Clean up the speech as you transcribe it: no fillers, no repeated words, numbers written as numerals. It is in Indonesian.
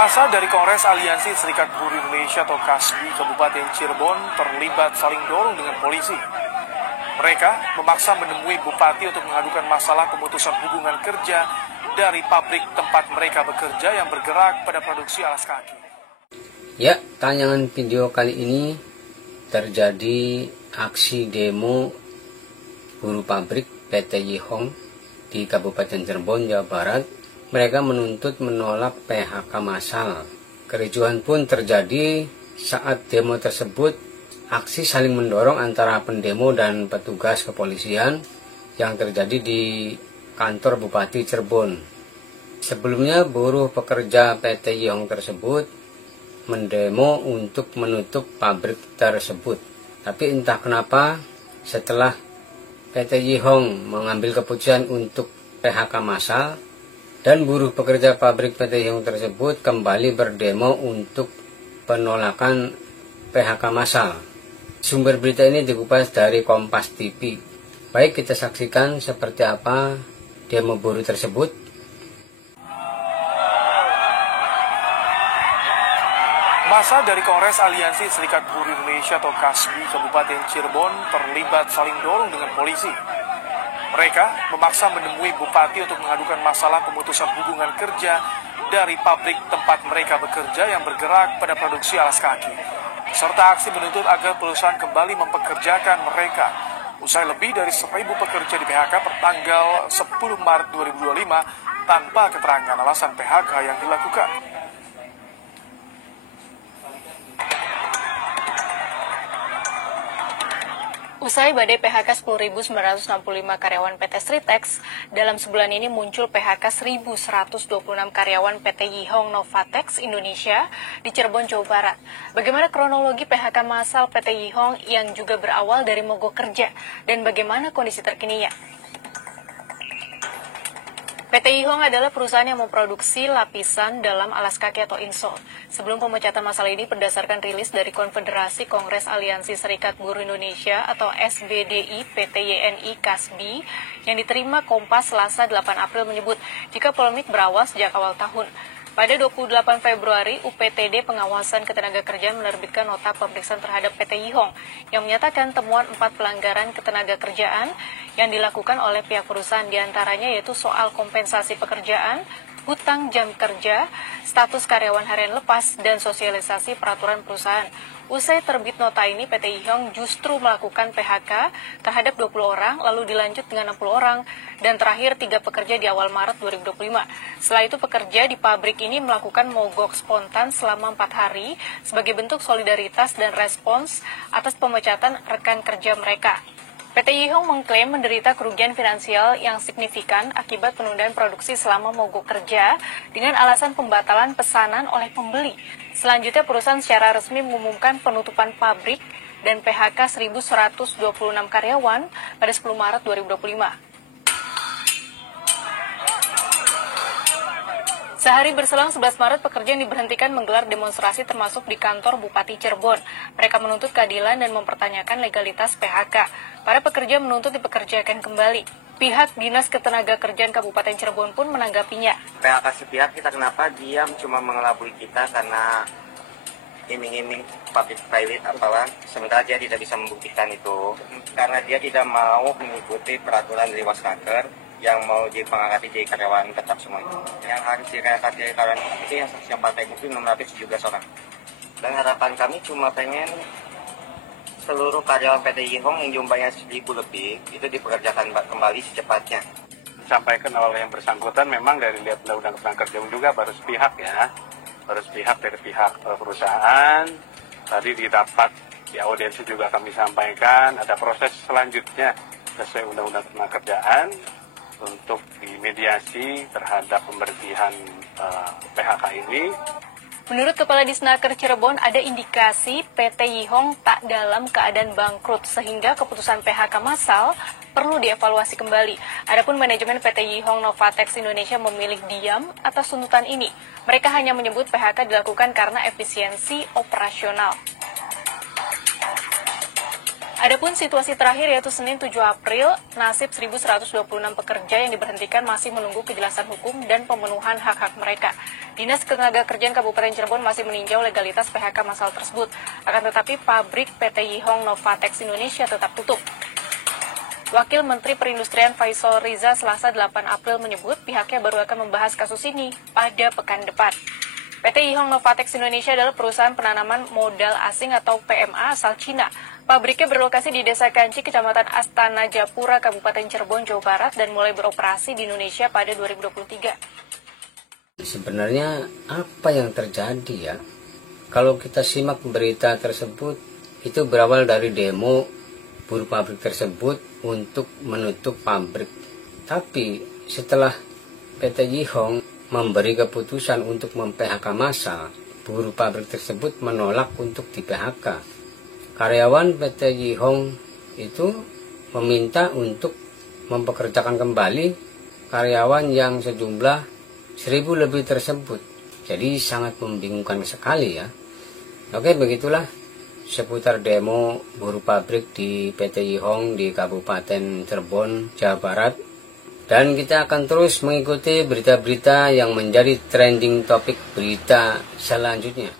Massa dari Kongres Aliansi Serikat Buruh Indonesia atau KASBI Kabupaten Cirebon terlibat saling dorong dengan polisi. Mereka memaksa menemui bupati untuk mengadukan masalah pemutusan hubungan kerja dari pabrik tempat mereka bekerja yang bergerak pada produksi alas kaki. Ya, tayangan video kali ini terjadi aksi demo buruh pabrik PT Yihong di Kabupaten Cirebon, Jawa Barat. Mereka menuntut menolak PHK massal. Kericuhan pun terjadi saat demo tersebut. Aksi saling mendorong antara pendemo dan petugas kepolisian yang terjadi di kantor Bupati Cirebon. Sebelumnya buruh pekerja PT Yihong tersebut mendemo untuk menutup pabrik tersebut. Tapi entah kenapa setelah PT Yihong mengambil keputusan untuk PHK massal, dan buruh pekerja pabrik PT Yihong tersebut kembali berdemo untuk penolakan PHK massal. Sumber berita ini dikupas dari Kompas TV. Baik, kita saksikan seperti apa demo buruh tersebut. Massa dari Kongres Aliansi Serikat Buruh Indonesia atau KASBI Kabupaten Cirebon terlibat saling dorong dengan polisi. Mereka memaksa menemui bupati untuk mengadukan masalah pemutusan hubungan kerja dari pabrik tempat mereka bekerja yang bergerak pada produksi alas kaki. Serta aksi menuntut agar perusahaan kembali mempekerjakan mereka. Usai lebih dari 1.000 pekerja di PHK per tanggal 10 Maret 2025 tanpa keterangan alasan PHK yang dilakukan. Usai badai PHK 10.965 karyawan PT Sritex, dalam sebulan ini muncul PHK 1.126 karyawan PT Yihong Novatex Indonesia di Cirebon, Jawa Barat. Bagaimana kronologi PHK massal PT Yihong yang juga berawal dari mogok kerja dan bagaimana kondisi terkininya? PT Yihong adalah perusahaan yang memproduksi lapisan dalam alas kaki atau insole. Sebelum pemecatan massal ini berdasarkan rilis dari Konfederasi Kongres Aliansi Serikat Buruh Indonesia atau SBDI PT YNI KASBI yang diterima Kompas Selasa 8 April menyebut jika polemik berawal sejak awal tahun. Pada 28 Februari, UPTD Pengawasan Ketenagakerjaan menerbitkan nota pemeriksaan terhadap PT Yihong yang menyatakan temuan 4 pelanggaran ketenagakerjaan yang dilakukan oleh pihak perusahaan, diantaranya yaitu soal kompensasi pekerjaan, hutang jam kerja, status karyawan harian lepas, dan sosialisasi peraturan perusahaan. Usai terbit nota ini, PT Yihong justru melakukan PHK terhadap 20 orang, lalu dilanjut dengan 60 orang, dan terakhir 3 pekerja di awal Maret 2025. Setelah itu, pekerja di pabrik ini melakukan mogok spontan selama 4 hari sebagai bentuk solidaritas dan respons atas pemecatan rekan kerja mereka. PT Yihong mengklaim menderita kerugian finansial yang signifikan akibat penundaan produksi selama mogok kerja dengan alasan pembatalan pesanan oleh pembeli. Selanjutnya, perusahaan secara resmi mengumumkan penutupan pabrik dan PHK 1.126 karyawan pada 10 Maret 2025. Sehari berselang 11 Maret, pekerja yang diberhentikan menggelar demonstrasi termasuk di kantor Bupati Cirebon. Mereka menuntut keadilan dan mempertanyakan legalitas PHK. Para pekerja menuntut dipekerjakan kembali. Pihak Dinas Ketenagakerjaan Kabupaten Cirebon pun menanggapinya. PHK sepihak, kita kenapa diam cuma mengelabui kita karena iming-iming pabrik pilot apalah, sementara dia tidak bisa membuktikan itu. Karena dia tidak mau mengikuti peraturan dari Wasraker yang mau dipengangkati jadi karyawan tetap semua itu. Yang harus diangkat jadi karyawan itu yang partai mungkin 617 orang. Dan harapan kami cuma pengen seluruh karyawan PT Yihong yang jumlahnya 1.000 lebih itu dipekerjakan kembali secepatnya. Disampaikan oleh yang bersangkutan memang dari lihat Undang-Undang Ketenagakerjaan juga baru sepihak ya. Baru sepihak dari pihak perusahaan. Tadi di rapat di audiensi juga kami sampaikan ada proses selanjutnya sesuai Undang-Undang Ketenagakerjaan untuk dimediasi terhadap pemberhentian PHK ini. Menurut Kepala Disnaker Cirebon, ada indikasi PT Yihong tak dalam keadaan bangkrut sehingga keputusan PHK massal perlu dievaluasi kembali. Adapun manajemen PT Yihong Novatex Indonesia memilih diam atas tuntutan ini. Mereka hanya menyebut PHK dilakukan karena efisiensi operasional. Adapun situasi terakhir yaitu Senin 7 April, nasib 1.126 pekerja yang diberhentikan masih menunggu kejelasan hukum dan pemenuhan hak-hak mereka. Dinas Ketenagakerjaan Kabupaten Cirebon masih meninjau legalitas PHK massal tersebut. Akan tetapi pabrik PT Yihong Novatex Indonesia tetap tutup. Wakil Menteri Perindustrian Faisal Riza Selasa 8 April menyebut pihaknya baru akan membahas kasus ini pada pekan depan. PT Yihong Novatex Indonesia adalah perusahaan penanaman modal asing atau PMA asal Cina. Pabriknya berlokasi di Desa Kanci, Kecamatan Astana Japura, Kabupaten Cirebon, Jawa Barat dan mulai beroperasi di Indonesia pada 2023. Sebenarnya apa yang terjadi ya? Kalau kita simak berita tersebut, itu berawal dari demo buruh pabrik tersebut untuk menutup pabrik. Tapi setelah PT Yihong memberi keputusan untuk mem-PHK massal, buruh pabrik tersebut menolak untuk di-PHK. Karyawan PT Yihong itu meminta untuk mempekerjakan kembali karyawan yang sejumlah 1.000 lebih tersebut. Jadi sangat membingungkan sekali ya. Oke, begitulah seputar demo buruh pabrik di PT Yihong di Kabupaten Cirebon, Jawa Barat. Dan kita akan terus mengikuti berita-berita yang menjadi trending topik berita selanjutnya.